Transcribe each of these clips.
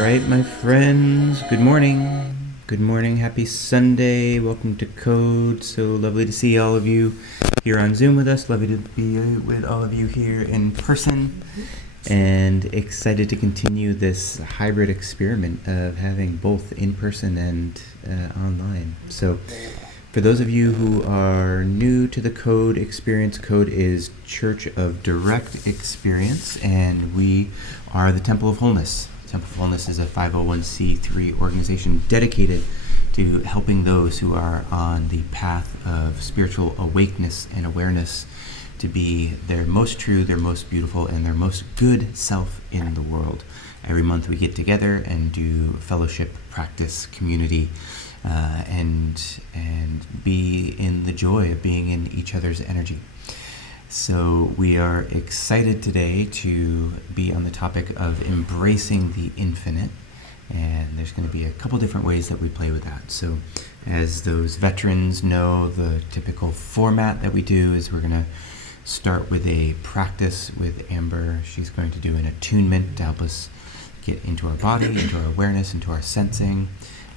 right, my friends. Good morning. Good morning. Happy Sunday. Welcome to Code. So lovely to see all of you here on Zoom with us. Lovely to be with all of you here in person. And excited to continue this hybrid experiment of having both in person and online. So for those of you who are new to the Code experience, Code is Church of Direct Experience, and we are the Temple of Wholeness. Temple of Wholeness is a 501c3 organization dedicated to helping those who are on the path of spiritual awakeness and awareness to be their most true, their most beautiful, and their most good self in the world. Every month we get together and do fellowship, practice, community, and be in the joy of being in each other's energy. So we are excited today to be on the topic of embracing the infinite, and there's going to be a couple different ways that we play with that. So as those veterans know, the typical format that we do is we're going to start with a practice with Amber. She's going to do an attunement to help us get into our body, into our awareness, into our sensing.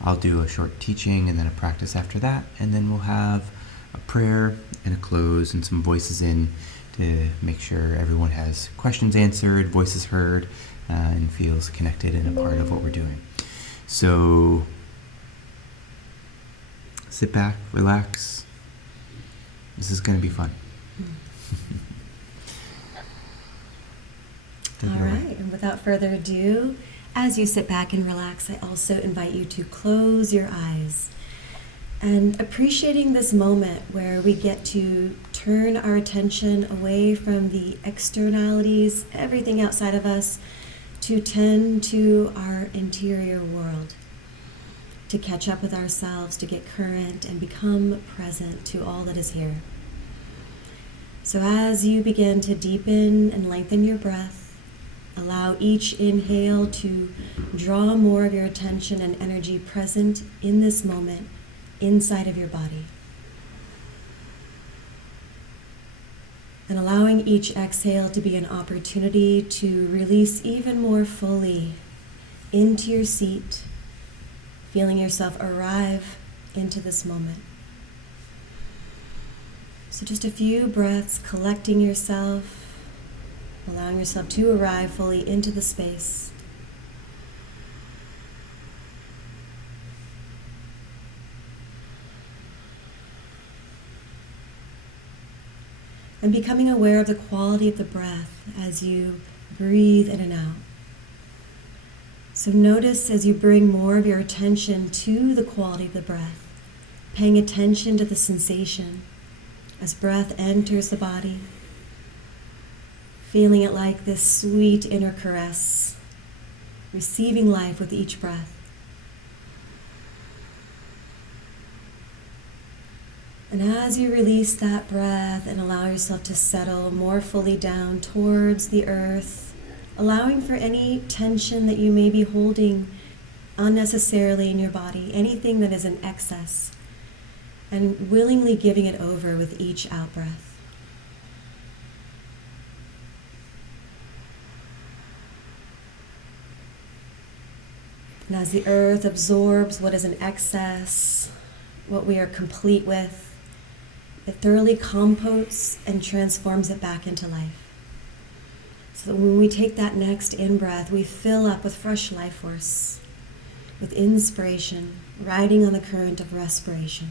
I'll do a short teaching and then a practice after that, and then we'll have a prayer and a close and some voices in to make sure everyone has questions answered, voices heard, and feels connected and a part of what we're doing. So sit back, relax. This is going to be fun. All right, and without further ado, as you sit back and relax, I also invite you to close your eyes. And appreciating this moment where we get to turn our attention away from the externalities, everything outside of us, to tend to our interior world, to catch up with ourselves, to get current and become present to all that is here. So as you begin to deepen and lengthen your breath, allow each inhale to draw more of your attention and energy present in this moment, inside of your body. And allowing each exhale to be an opportunity to release even more fully into your seat, feeling yourself arrive into this moment. So just a few breaths, collecting yourself, allowing yourself to arrive fully into the space. And becoming aware of the quality of the breath as you breathe in and out. So notice as you bring more of your attention to the quality of the breath, paying attention to the sensation as breath enters the body, feeling it like this sweet inner caress, receiving life with each breath. And as you release that breath and allow yourself to settle more fully down towards the earth, allowing for any tension that you may be holding unnecessarily in your body, anything that is in excess, and willingly giving it over with each out-breath. And as the earth absorbs what is in excess, what we are complete with, it thoroughly composts and transforms it back into life. So that when we take that next in-breath, we fill up with fresh life force, with inspiration, riding on the current of respiration.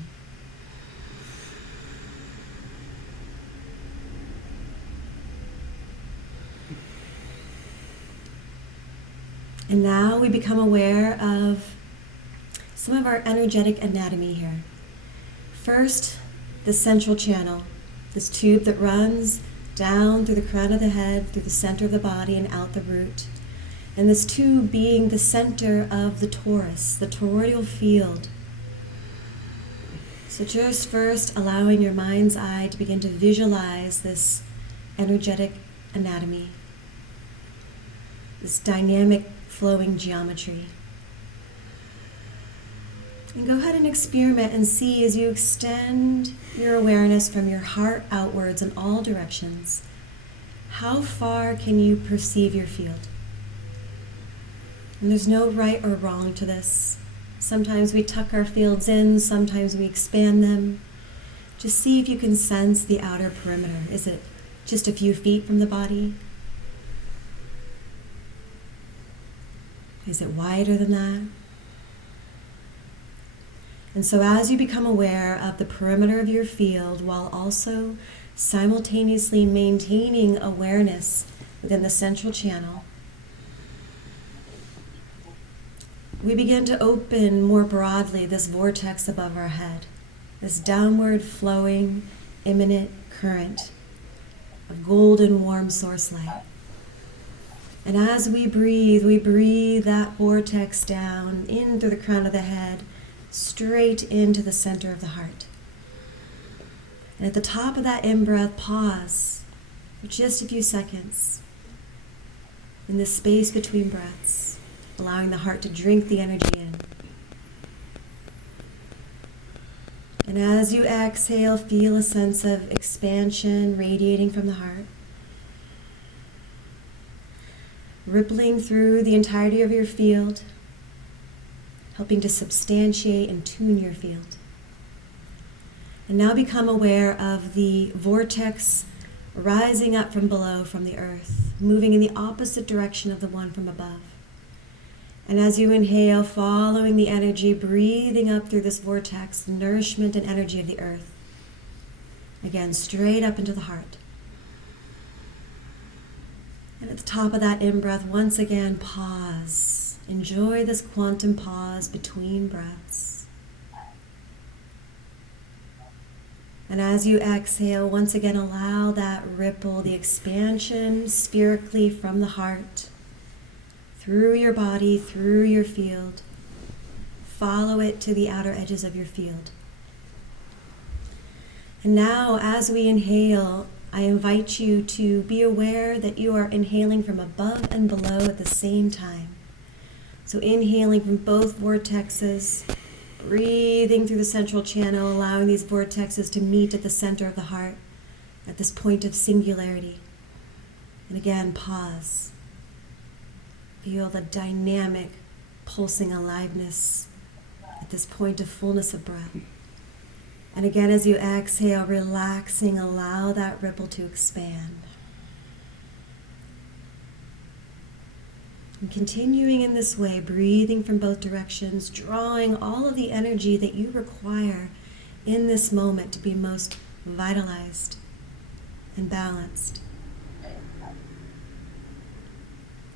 And now we become aware of some of our energetic anatomy here. First, the central channel, this tube that runs down through the crown of the head, through the center of the body, and out the root. And this tube being the center of the torus, the toroidal field. So just first allowing your mind's eye to begin to visualize this energetic anatomy, this dynamic flowing geometry. And go ahead and experiment and see as you extend your awareness from your heart outwards in all directions, how far can you perceive your field? And there's no right or wrong to this. Sometimes we tuck our fields in, sometimes we expand them. Just see if you can sense the outer perimeter. Is it just a few feet from the body? Is it wider than that? And so as you become aware of the perimeter of your field while also simultaneously maintaining awareness within the central channel, we begin to open more broadly this vortex above our head, this downward flowing, imminent current of golden warm source light. And as we breathe that vortex down in through the crown of the head, straight into the center of the heart. And at the top of that in-breath, pause for just a few seconds in this space between breaths, allowing the heart to drink the energy in. And as you exhale, feel a sense of expansion radiating from the heart, rippling through the entirety of your field, helping to substantiate and tune your field. And now become aware of the vortex rising up from below from the earth, moving in the opposite direction of the one from above. And as you inhale, following the energy, breathing up through this vortex, the nourishment and energy of the earth. Again, straight up into the heart. And at the top of that in-breath, once again, pause. Enjoy this quantum pause between breaths. And as you exhale, once again, allow that ripple, the expansion spherically from the heart, through your body, through your field. Follow it to the outer edges of your field. And now, as we inhale, I invite you to be aware that you are inhaling from above and below at the same time. So inhaling from both vortexes, breathing through the central channel, allowing these vortexes to meet at the center of the heart, at this point of singularity. And again, pause. Feel the dynamic, pulsing aliveness at this point of fullness of breath. And again, as you exhale, relaxing, allow that ripple to expand. And continuing in this way, breathing from both directions, drawing all of the energy that you require in this moment to be most vitalized and balanced.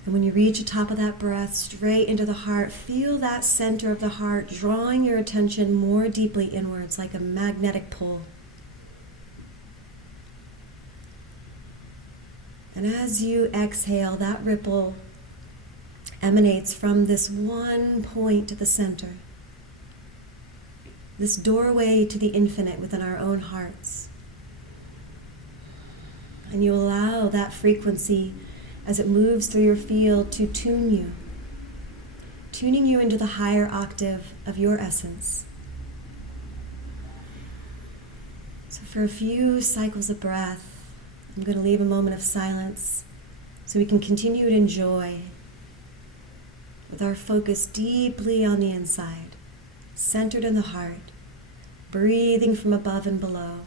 And when you reach the top of that breath, straight into the heart, feel that center of the heart drawing your attention more deeply inwards like a magnetic pull. And as you exhale, that ripple emanates from this one point at the center, this doorway to the infinite within our own hearts. And you allow that frequency as it moves through your field to tune you, tuning you into the higher octave of your essence. So for a few cycles of breath, I'm going to leave a moment of silence so we can continue to enjoy with our focus deeply on the inside, centered in the heart, breathing from above and below,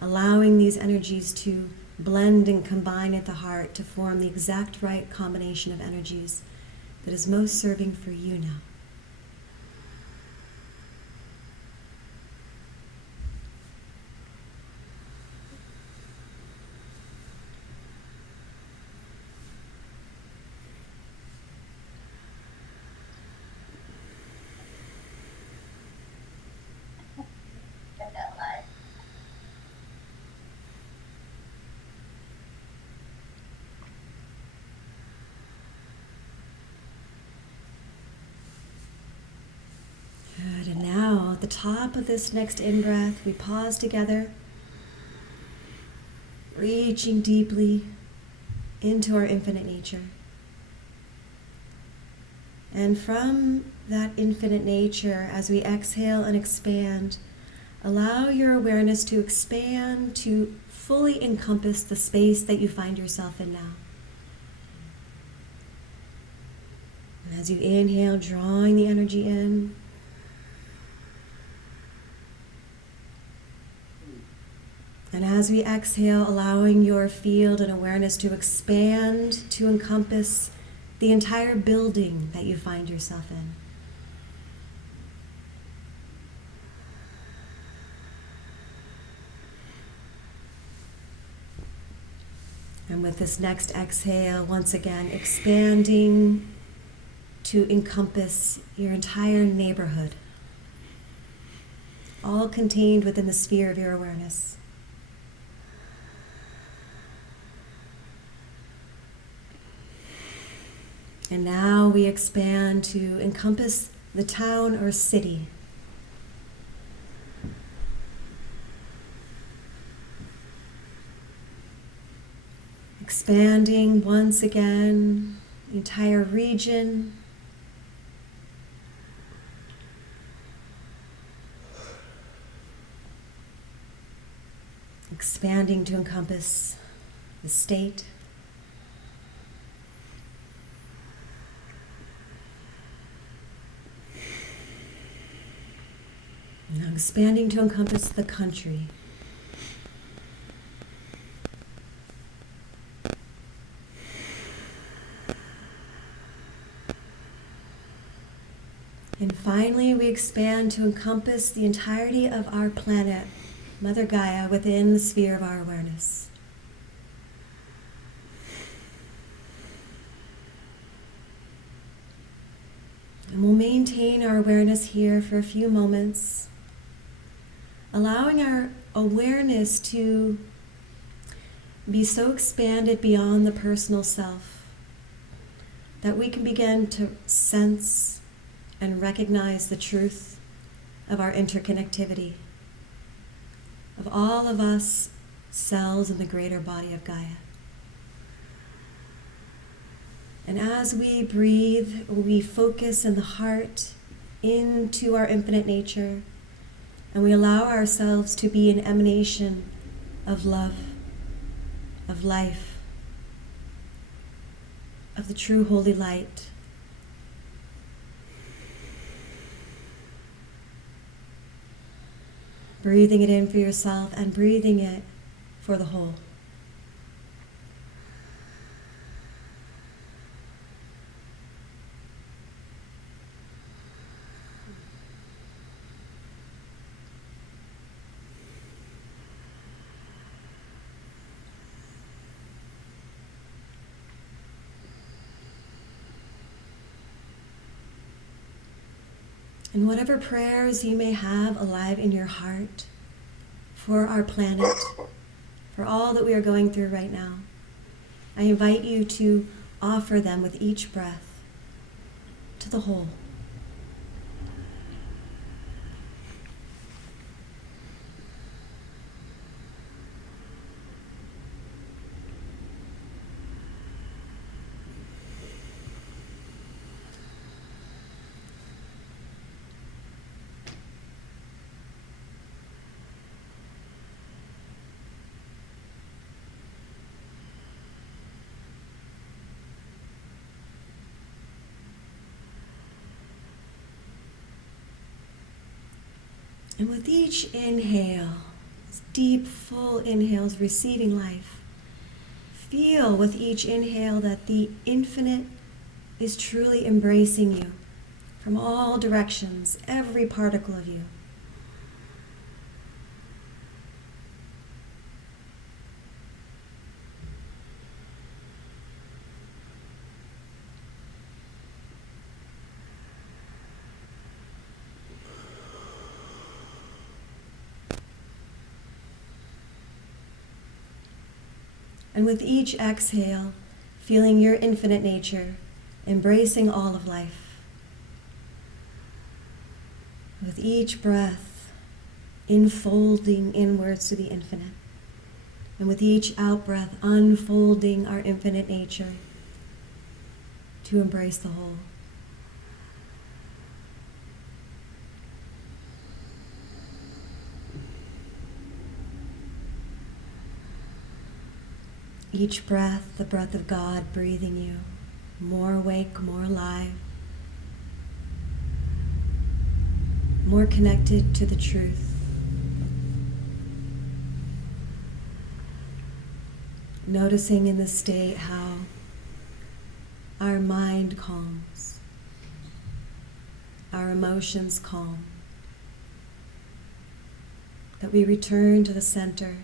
allowing these energies to blend and combine at the heart to form the exact right combination of energies that is most serving for you now. Good, and now at the top of this next in-breath, we pause together, reaching deeply into our infinite nature. And from that infinite nature, as we exhale and expand, allow your awareness to expand to fully encompass the space that you find yourself in now. And as you inhale, drawing the energy in. And as we exhale, allowing your field and awareness to expand to encompass the entire building that you find yourself in. And with this next exhale, once again, expanding to encompass your entire neighborhood, all contained within the sphere of your awareness. And now we expand to encompass the town or city. Expanding once again, the entire region. Expanding to encompass the state. Now expanding to encompass the country. And finally, we expand to encompass the entirety of our planet, Mother Gaia, within the sphere of our awareness. And we'll maintain our awareness here for a few moments, allowing our awareness to be so expanded beyond the personal self that we can begin to sense and recognize the truth of our interconnectivity, of all of us cells in the greater body of Gaia. And as we breathe, we focus in the heart into our infinite nature, and we allow ourselves to be an emanation of love, of life, of the true holy light. Breathing it in for yourself and breathing it for the whole. And whatever prayers you may have alive in your heart for our planet, for all that we are going through right now, I invite you to offer them with each breath to the whole. And with each inhale, deep, full inhales, receiving life, feel with each inhale that the infinite is truly embracing you from all directions, every particle of you. And with each exhale, feeling your infinite nature, embracing all of life. With each breath, enfolding inwards to the infinite. And with each out-breath, unfolding our infinite nature to embrace the whole. Each breath, the breath of God breathing you, more awake, more alive, more connected to the truth. Noticing in this state how our mind calms, our emotions calm, that we return to the center.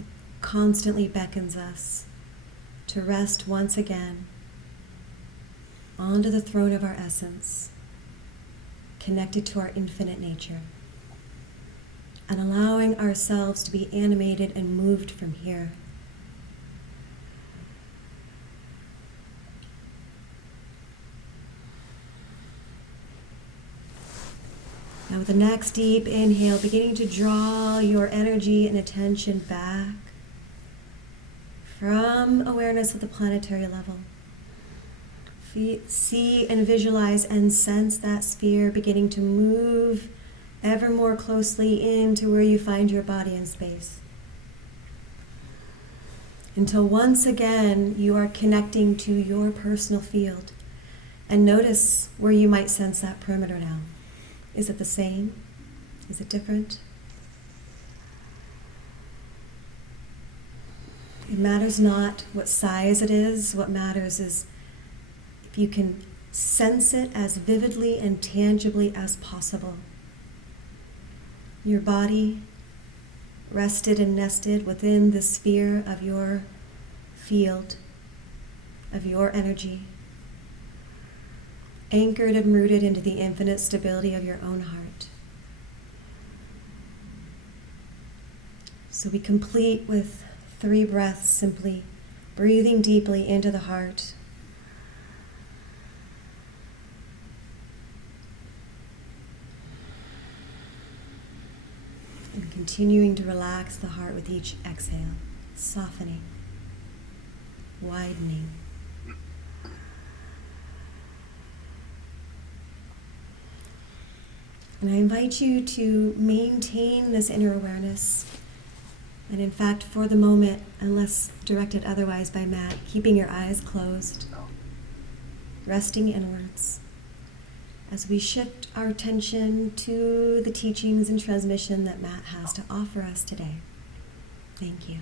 It constantly beckons us to rest once again onto the throne of our essence, connected to our infinite nature, and allowing ourselves to be animated and moved from here. Now with the next deep inhale, beginning to draw your energy and attention back from awareness at the planetary level. See and visualize and sense that sphere beginning to move ever more closely into where you find your body in space. Until once again you are connecting to your personal field. And notice where you might sense that perimeter now. Is it the same? Is it different? It matters not what size it is. What matters is if you can sense it as vividly and tangibly as possible. Your body rested and nested within the sphere of your field, of your energy, anchored and rooted into the infinite stability of your own heart. So we complete with 3 breaths, simply breathing deeply into the heart. And continuing to relax the heart with each exhale, softening, widening. And I invite you to maintain this inner awareness. And in fact, for the moment, unless directed otherwise by Matt, keeping your eyes closed, resting inwards, as we shift our attention to the teachings and transmission that Matt has to offer us today. Thank you.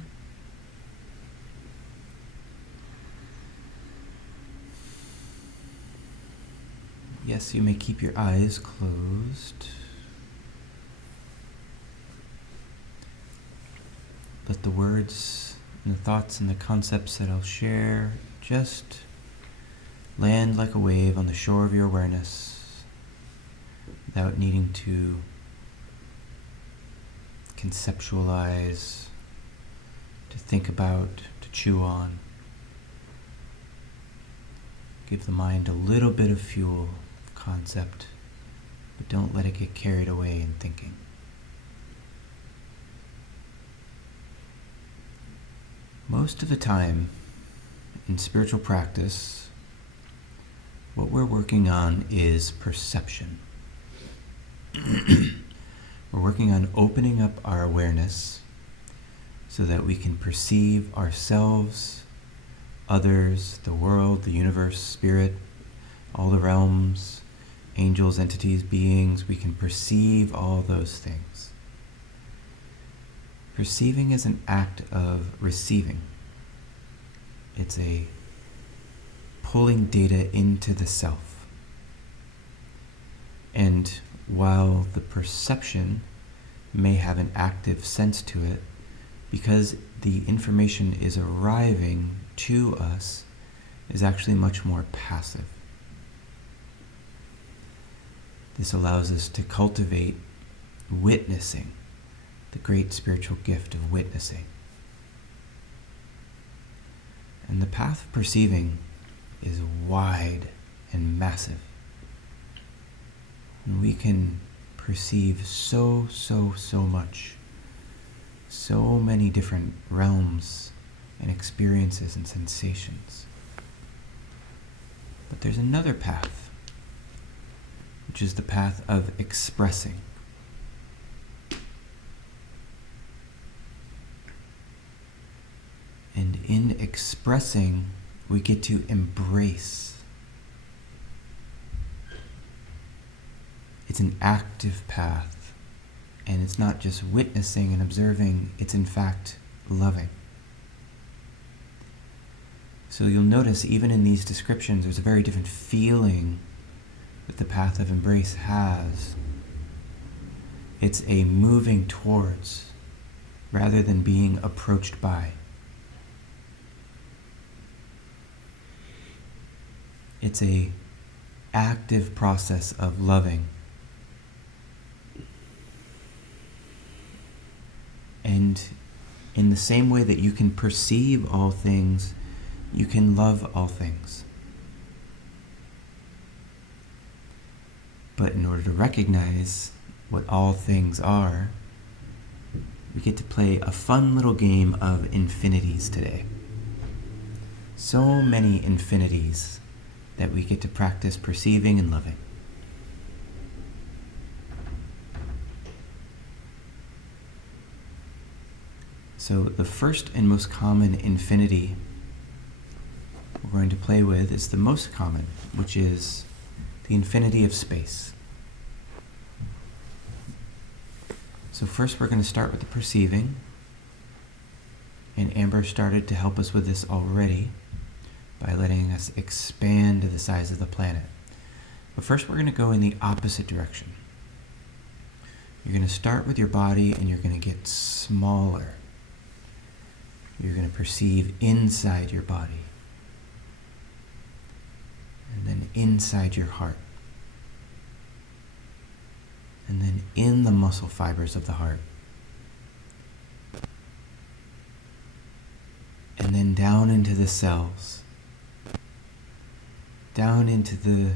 Yes, you may keep your eyes closed. Let the words and the thoughts and the concepts that I'll share just land like a wave on the shore of your awareness without needing to conceptualize, to think about, to chew on. Give the mind a little bit of fuel, concept, but don't let it get carried away in thinking. Most of the time in spiritual practice, what we're working on is perception. We're working on opening up our awareness so that we can perceive ourselves, others, the world, the universe, spirit, all the realms, angels, entities, beings. We can perceive all those things. Perceiving is an act of receiving. It's a pulling data into the self. And while the perception may have an active sense to it, because the information is arriving to us, is actually much more passive. This allows us to cultivate witnessing, the great spiritual gift of witnessing. And the path of perceiving is wide and massive. And we can perceive so much, so many different realms and experiences and sensations. But there's another path, which is the path of expressing. And in expressing, we get to embrace. It's an active path, and it's not just witnessing and observing, it's in fact loving. So you'll notice even in these descriptions, there's a very different feeling that the path of embrace has. It's a moving towards rather than being approached by. It's a active process of loving. And in the same way that you can perceive all things, you can love all things. But in order to recognize what all things are, we get to play a fun little game of infinities today. So many infinities that we get to practice perceiving and loving. So the first and most common infinity we're going to play with is the most common, which is the infinity of space. So first we're going to start with the perceiving, and Amber started to help us with this already by letting us expand to the size of the planet. But first we're going to go in the opposite direction. You're going to start with your body and you're going to get smaller. You're going to perceive inside your body, and then inside your heart, and then in the muscle fibers of the heart, and then down into the cells, down into the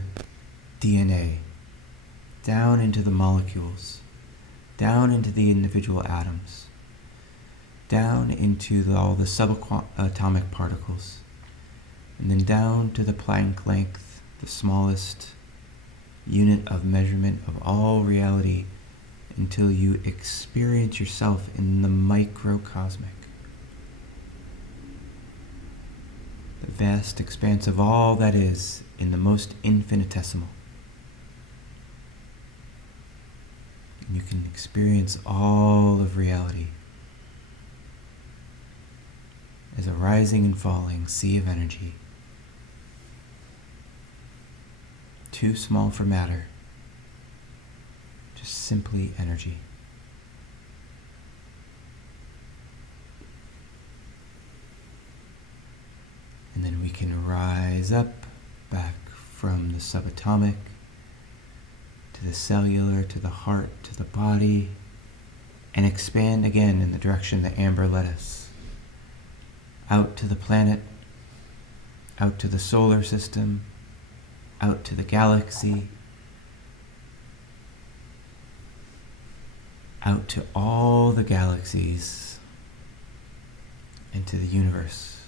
DNA, down into the molecules, down into the individual atoms, down into all the subatomic particles, and then down to the Planck length, the smallest unit of measurement of all reality, until you experience yourself in the microcosmic, the vast expanse of all that is in the most infinitesimal. And you can experience all of reality as a rising and falling sea of energy, too small for matter, just simply energy. And then we can rise up back from the subatomic to the cellular, to the heart, to the body, and expand again in the direction that Amber led us. Out to the planet, out to the solar system, out to the galaxy, out to all the galaxies, and to the universe.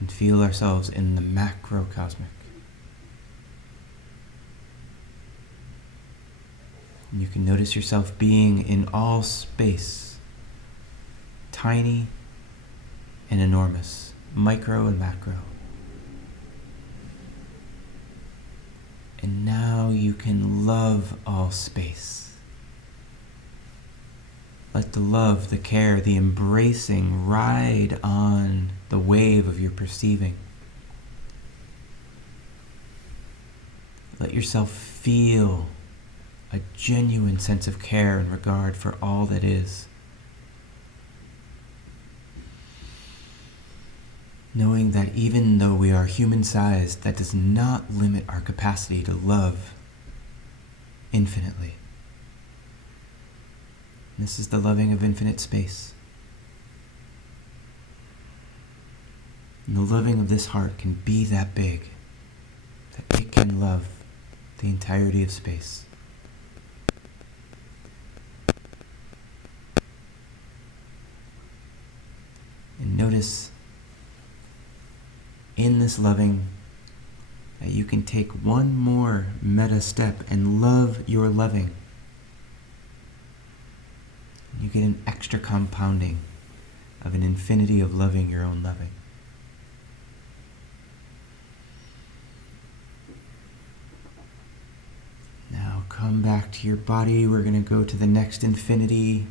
And feel ourselves in the macrocosmic. And you can notice yourself being in all space, tiny and enormous, micro and macro. And now you can love all space. Let the love, the care, the embracing ride on the wave of your perceiving. Let yourself feel a genuine sense of care and regard for all that is. Knowing that even though we are human-sized, that does not limit our capacity to love infinitely. And this is the loving of infinite space. And the loving of this heart can be that big, that it can love the entirety of space. And notice in this loving that you can take one more meta step and love your loving. You get an extra compounding of an infinity of loving your own loving. Come back to your body. We're going to go to the next infinity.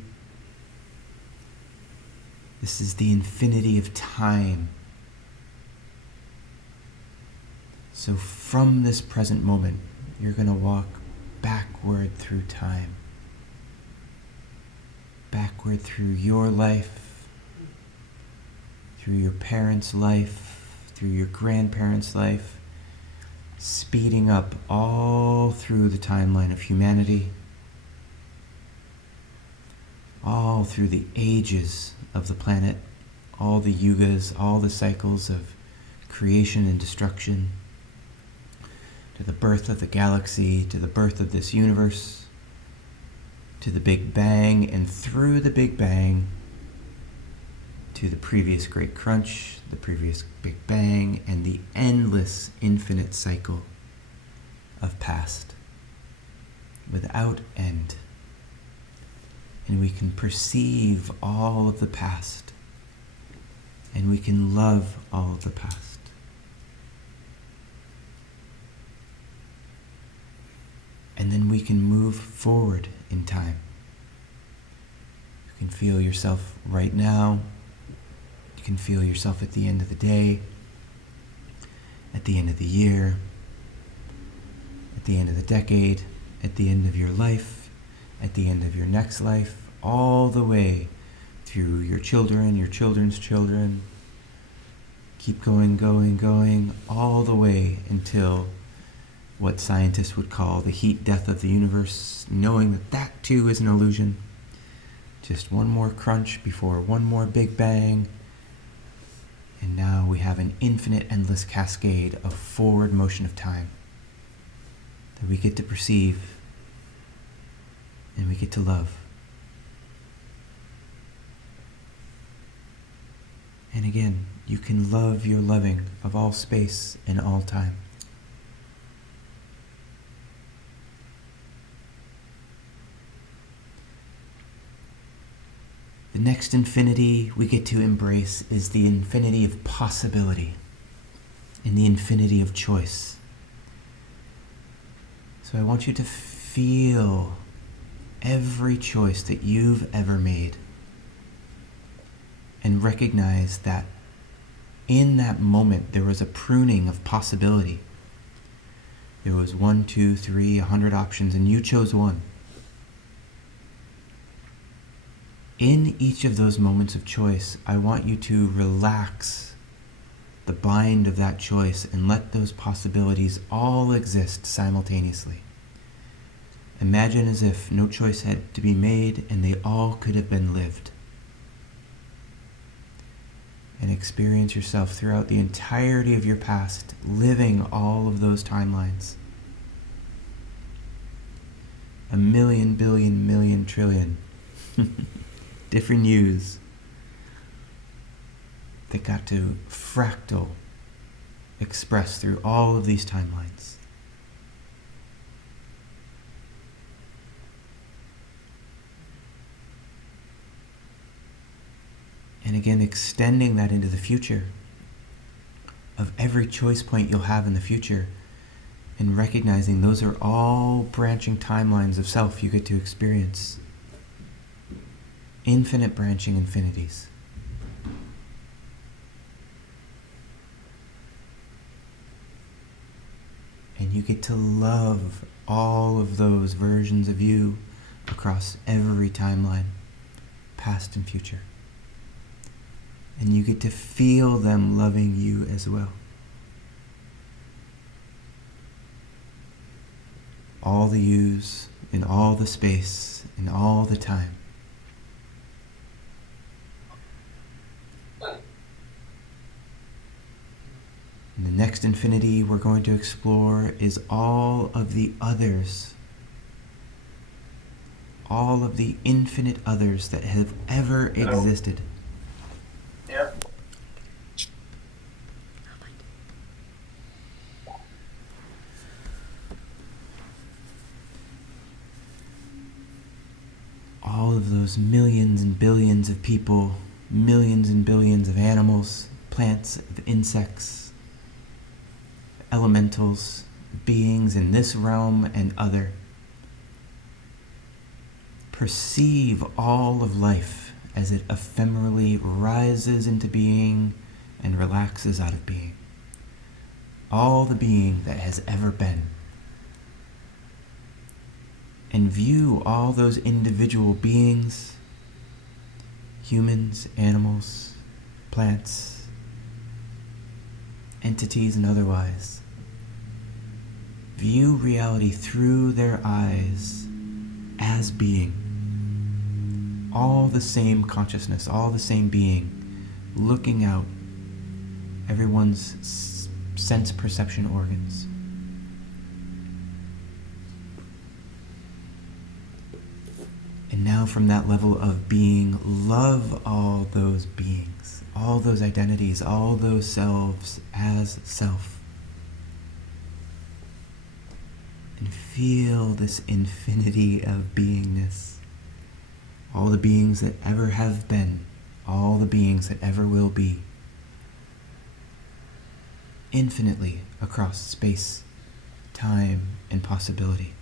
This is the infinity of time. So from this present moment, you're going to walk backward through time. Backward through your life, through your parents' life, through your grandparents' life, speeding up all through the timeline of humanity, all through the ages of the planet, all the yugas, all the cycles of creation and destruction, to the birth of the galaxy, to the birth of this universe, to the Big Bang, and through the Big Bang to the previous Great Crunch, the previous Big Bang, and the endless infinite cycle of past without end. And we can perceive all of the past, and we can love all of the past. And then we can move forward in time. You can feel yourself right now. You can feel yourself at the end of the day, at the end of the year, at the end of the decade, at the end of your life, at the end of your next life, all the way through your children, your children's children. Keep going, going, going, all the way until what scientists would call the heat death of the universe, knowing that that too is an illusion. Just one more crunch before one more Big Bang. And now we have an infinite, endless cascade of forward motion of time that we get to perceive and we get to love. And again, you can love your loving of all space and all time. The next infinity we get to embrace is the infinity of possibility and the infinity of choice. So I want you to feel every choice that you've ever made and recognize that in that moment there was a pruning of possibility. There was 1, 2, 3, 100 options, and you chose one. In each of those moments of choice, I want you to relax the bind of that choice and let those possibilities all exist simultaneously. Imagine as if no choice had to be made and they all could have been lived. And experience yourself throughout the entirety of your past, living all of those timelines. 1 million, billion, million, trillion. Different yous that got to fractal express through all of these timelines. And again, extending that into the future of every choice point you'll have in the future, and recognizing those are all branching timelines of self you get to experience. Infinite branching infinities. And you get to love all of those versions of you across every timeline, past and future. And you get to feel them loving you as well. All the yous, in all the space, in all the time. And the next infinity we're going to explore is all of the others. All of the infinite others that have ever existed. Yeah. All of those millions and billions of people, millions and billions of animals, plants, of insects, elementals, beings in this realm and other, perceive all of life as it ephemerally rises into being and relaxes out of being. All the being that has ever been. And view all those individual beings, humans, animals, plants, entities, and otherwise. View reality through their eyes as being. All the same consciousness, all the same being, looking out everyone's sense perception organs. And now from that level of being, love all those beings, all those identities, all those selves as self. And feel this infinity of beingness. All the beings that ever have been, all the beings that ever will be. Infinitely across space, time, and possibility.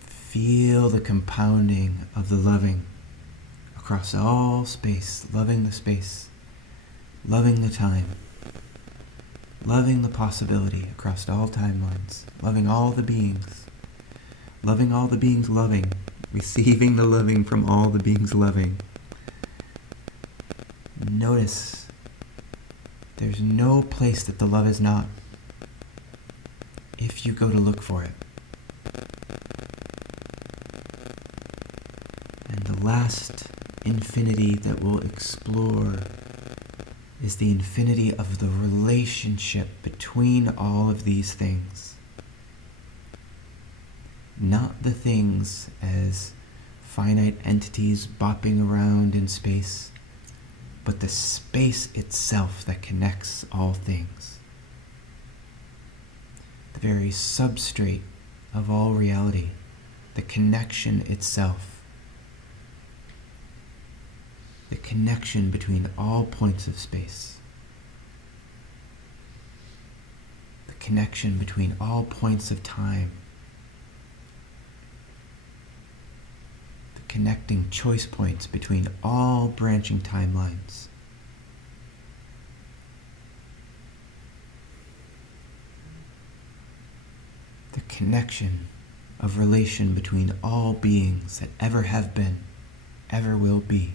Feel the compounding of the loving across all space, loving the space, loving the time, loving the possibility across all timelines, loving all the beings, loving, receiving the loving from all the beings loving. Notice there's no place that the love is not if you go to look for it. And the last infinity that we'll explore is the infinity of the relationship between all of these things. Not the things as finite entities bopping around in space, but the space itself that connects all things. The very substrate of all reality, the connection itself. The connection between all points of space. The connection between all points of time. The connecting choice points between all branching timelines. The connection of relation between all beings that ever have been, ever will be.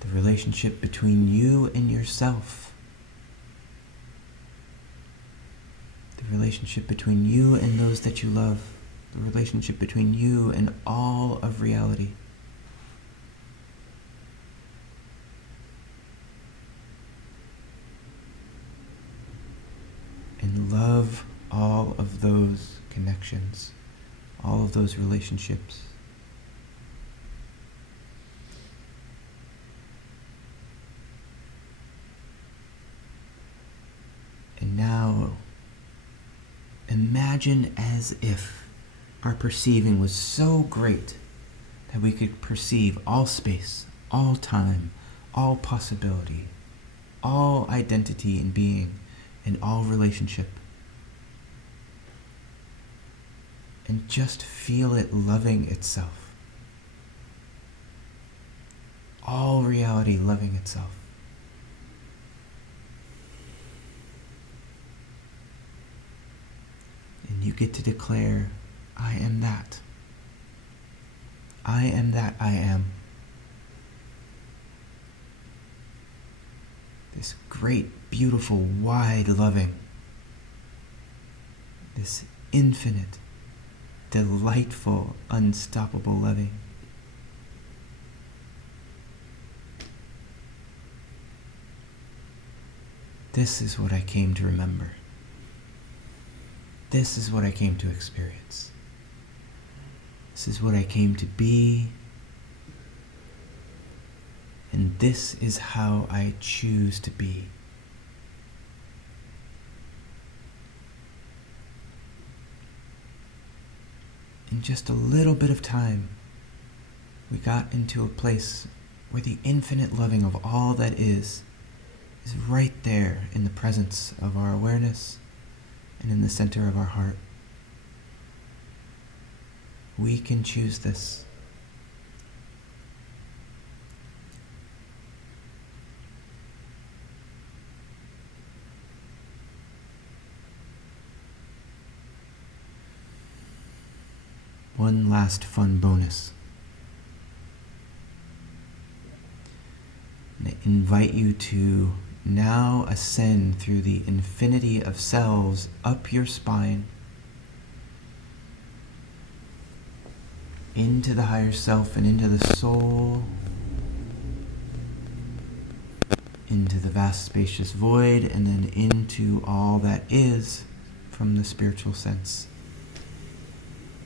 The relationship between you and yourself. The relationship between you and those that you love. The relationship between you and all of reality. And love all of those connections, all of those relationships. And now, imagine as if our perceiving was so great that we could perceive all space, all time, all possibility, all identity and being, and all relationship. And just feel it loving itself. All reality loving itself. And you get to declare, I am that. I am that I am. This great, beautiful, wide loving. This infinite, delightful, unstoppable loving. This is what I came to remember. This is what I came to experience. This is what I came to be. And this is how I choose to be. In just a little bit of time, we got into a place where the infinite loving of all that is right there in the presence of our awareness and in the center of our heart. We can choose this. One last fun bonus. I invite you to now ascend through the infinity of cells up your spine into the higher self and into the soul, into the vast spacious void, and then into all that is from the spiritual sense.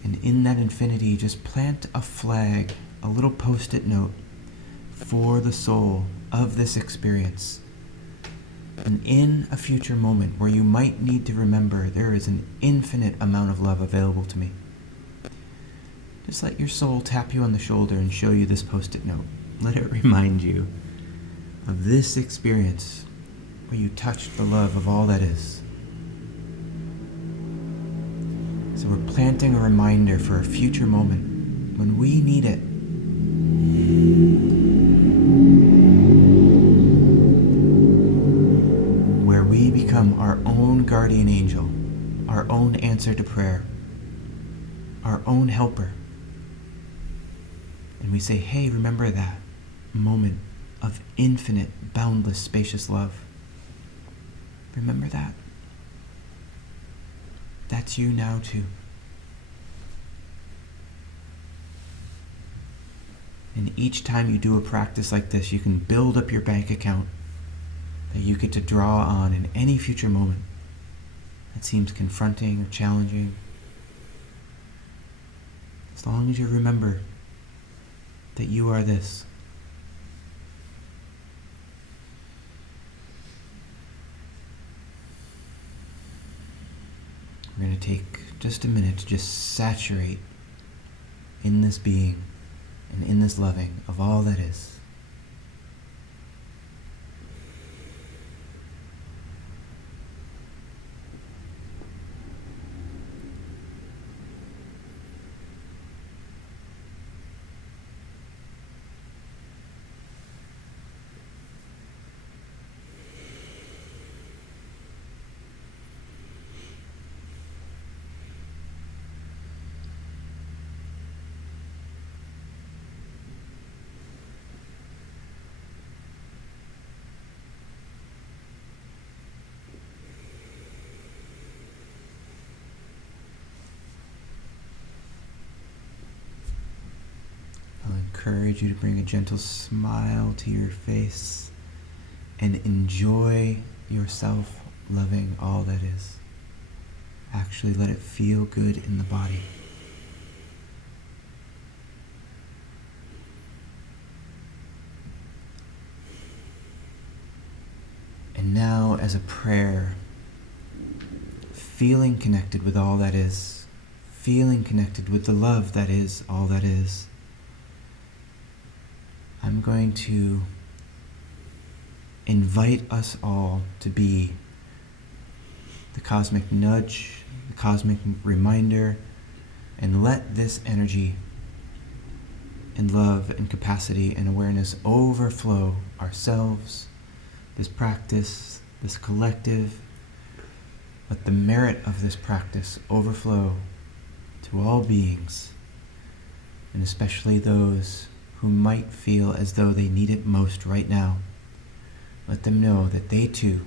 And in that infinity, just plant a flag, a little post-it note for the soul of this experience. And in a future moment where you might need to remember there is an infinite amount of love available to me, just let your soul tap you on the shoulder and show you this post-it note. Let it remind you of this experience where you touched the love of all that is. So we're planting a reminder for a future moment when we need it. Where we become our own guardian angel, our own answer to prayer, our own helper. And we say, hey, remember that moment of infinite, boundless, spacious love. Remember that. That's you now too. And each time you do a practice like this, you can build up your bank account that you get to draw on in any future moment that seems confronting or challenging. As long as you remember that you are this. We're going to take just a minute to just saturate in this being and in this loving of all that is. I'll encourage you to bring a gentle smile to your face and enjoy yourself loving all that is. Actually, let it feel good in the body. And now, as a prayer, feeling connected with all that is, feeling connected with the love that is all that is, I'm going to invite us all to be the cosmic nudge, the cosmic reminder, and let this energy and love and capacity and awareness overflow ourselves, this practice, this collective. Let the merit of this practice overflow to all beings, and especially those who might feel as though they need it most right now. Let them know that they too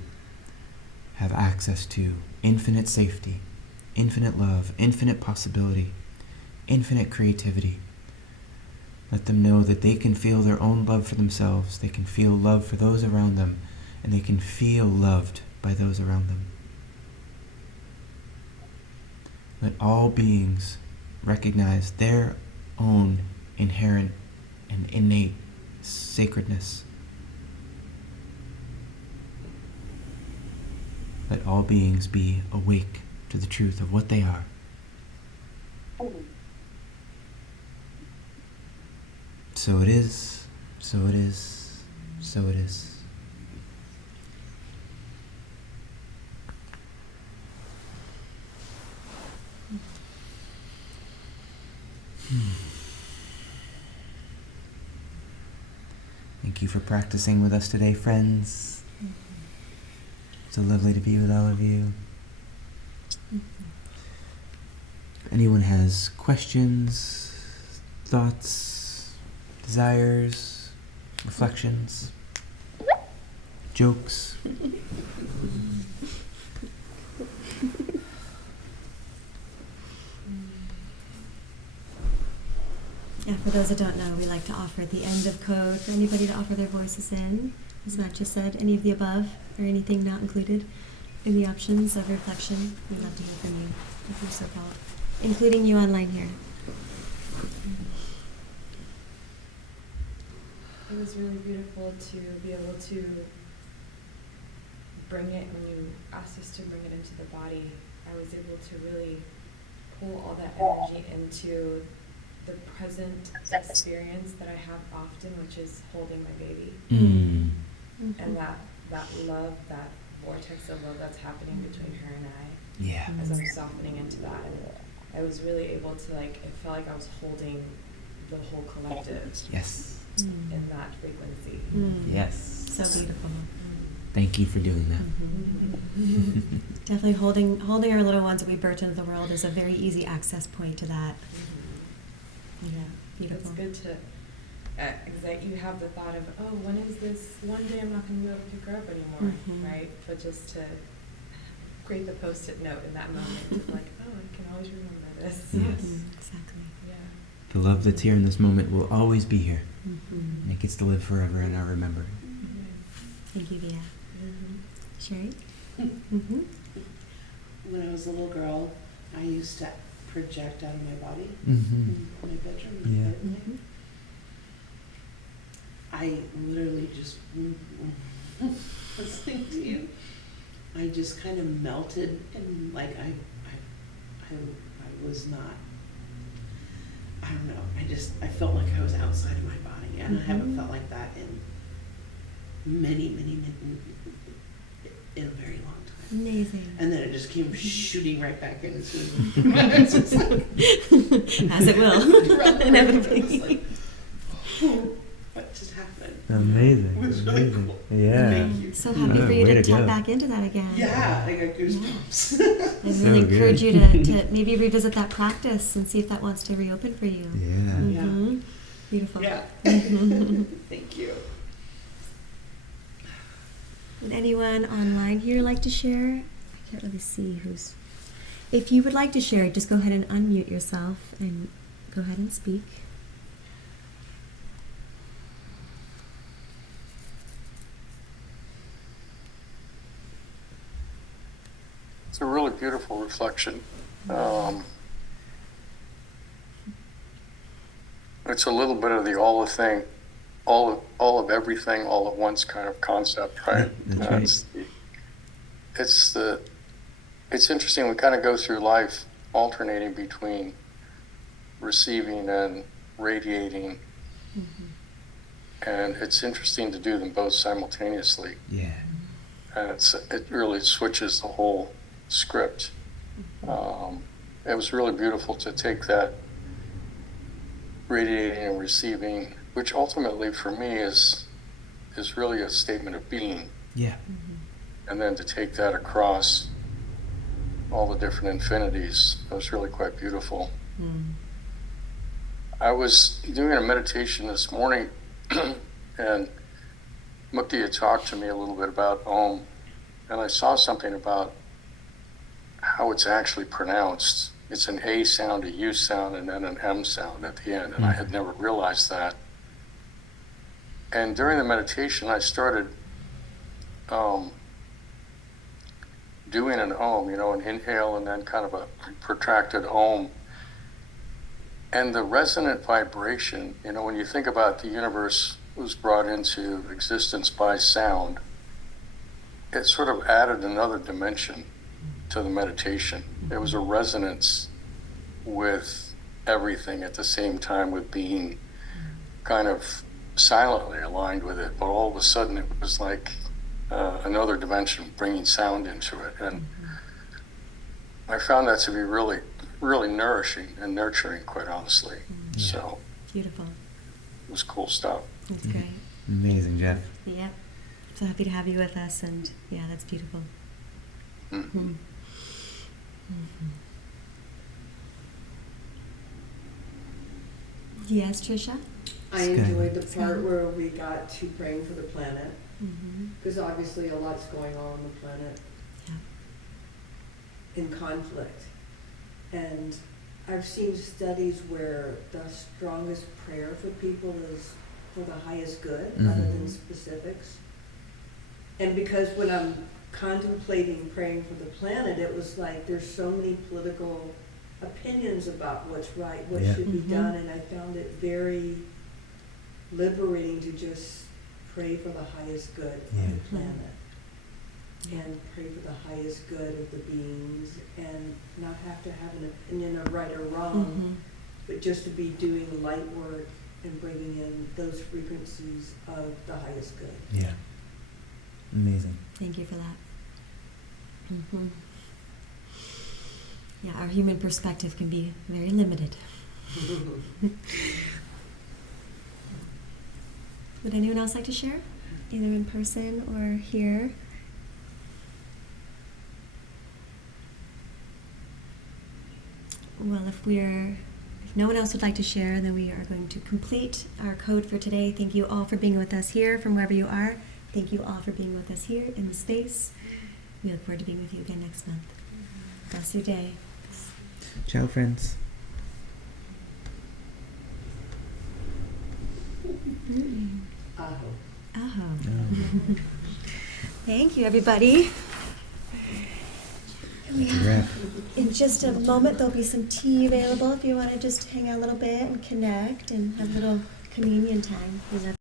have access to infinite safety, infinite love, infinite possibility, infinite creativity. Let them know that they can feel their own love for themselves, they can feel love for those around them, and they can feel loved by those around them. Let all beings recognize their own inherent and innate sacredness. Let all beings be awake to the truth of what they are. So it is, so it is, so it is. Thank you for practicing with us today, friends. So lovely to be with all of you. If anyone has questions, thoughts, desires, reflections, jokes, Yeah, for those that don't know, we like to offer at the end of code for anybody to offer their voices in. As Matt just said, any of the above or anything not included in the options of reflection. We'd love to hear from you if you're so called, including you online here. It was really beautiful to be able to bring it, when you asked us to bring it into the body, I was able to really pull all that energy into the present experience that I have often, which is holding my baby. Mm. Mm-hmm. And that love, that vortex of love that's happening between her and I, Yeah. as I'm softening into that. And I was really able to, like, it felt like I was holding the whole collective Yes. in that frequency. Yes. So beautiful. Thank you for doing that. Mm-hmm. Definitely holding our little ones that we birth into the world is a very easy access point to that. Yeah, beautiful. It's good to, you have the thought of, oh, when is this, one day I'm not going to be able to pick her up anymore, right? But just to create the Post-it note in that moment, of like, oh, I can always remember this. Yes. Exactly. Yeah. The love that's here in this moment will always be here. Mm-hmm. And it gets to live forever in our remembering. Thank you, Via. Mm-hmm. Sherry? Mm-hmm. When I was a little girl, I used to project out of my body Mm-hmm. in my bedroom. Yeah. At night. I literally just, listening to you, I just kind of melted, and like I was not, I don't know, I felt like I was outside of my body, and I haven't felt like that in many, in a very long time. Amazing. And then it just came shooting right back into my eyes. It's like, As it will. Inevitably. It was like, oh, what just happened? Amazing. It was really Amazing. cool. Yeah. Thank you. So happy for you way to to tap go. back into that again. Yeah, I got goosebumps. I So really good. encourage you to maybe revisit that practice and see if that wants to reopen for you. Yeah. Mhm. Beautiful. Yeah. Mhm. Thank you. Would anyone online here like to share? I can't really see who's. If you would like to share, just go ahead and unmute yourself and go ahead and speak. It's a really beautiful reflection. It's a little bit of the all of everything, all at once kind of concept, right? Yeah, that's right. It's interesting. We kind of go through life alternating between receiving and radiating, and it's interesting to do them both simultaneously. Yeah. And it really switches the whole script. It was really beautiful to take that radiating and receiving, which ultimately for me is really a statement of being, Yeah. and then to take that across all the different infinities. It was really quite beautiful. I was doing a meditation this morning and Mukti had talked to me a little bit about Om, and I saw something about how it's actually pronounced. It's an A sound, a U sound, and then an M sound at the end, and I had never realized that. And during the meditation, I started doing an Om, an inhale and then kind of a protracted Om. And the resonant vibration, when you think about the universe was brought into existence by sound, it sort of added another dimension to the meditation. There was a resonance with everything at the same time, with being. kind of silently aligned with it, but all of a sudden it was like another dimension, bringing sound into it. And I found that to be really, really nourishing and nurturing, quite honestly. So Beautiful. it was cool stuff. That's great. Amazing, Jeff. Yep. So happy to have you with us, and yeah, that's beautiful. Mm-hmm. Yes, Trisha? I Sky. enjoyed the Sky. part where we got to praying for the planet, Mm-hmm. because obviously a lot's going on the planet Yeah. in conflict. And I've seen studies where the strongest prayer for people is for the highest good rather than specifics. And because when I'm contemplating praying for the planet, it was like there's so many political opinions about what's right, what Yeah. should be Mhm. done, and I found it very liberating to just pray for the highest good Yeah. of the planet and pray for the highest good of the beings and not have to have an opinion of right or wrong, Mm-hmm. but just to be doing light work and bringing in those frequencies of the highest good. Yeah. Amazing. Thank you for that. Mm-hmm. Yeah, our human perspective can be very limited. Would anyone else like to share? Either in person or here? Well, if no one else would like to share, then we are going to complete our code for today. Thank you all for being with us here from wherever you are. Thank you all for being with us here in the space. We look forward to being with you again next month. Bless your day. Ciao, friends. Aho. Aho. Oh. Thank you, everybody. That's a wrap. In just a moment, there'll be some tea available if you want to just hang out a little bit and connect and have a little communion time. We love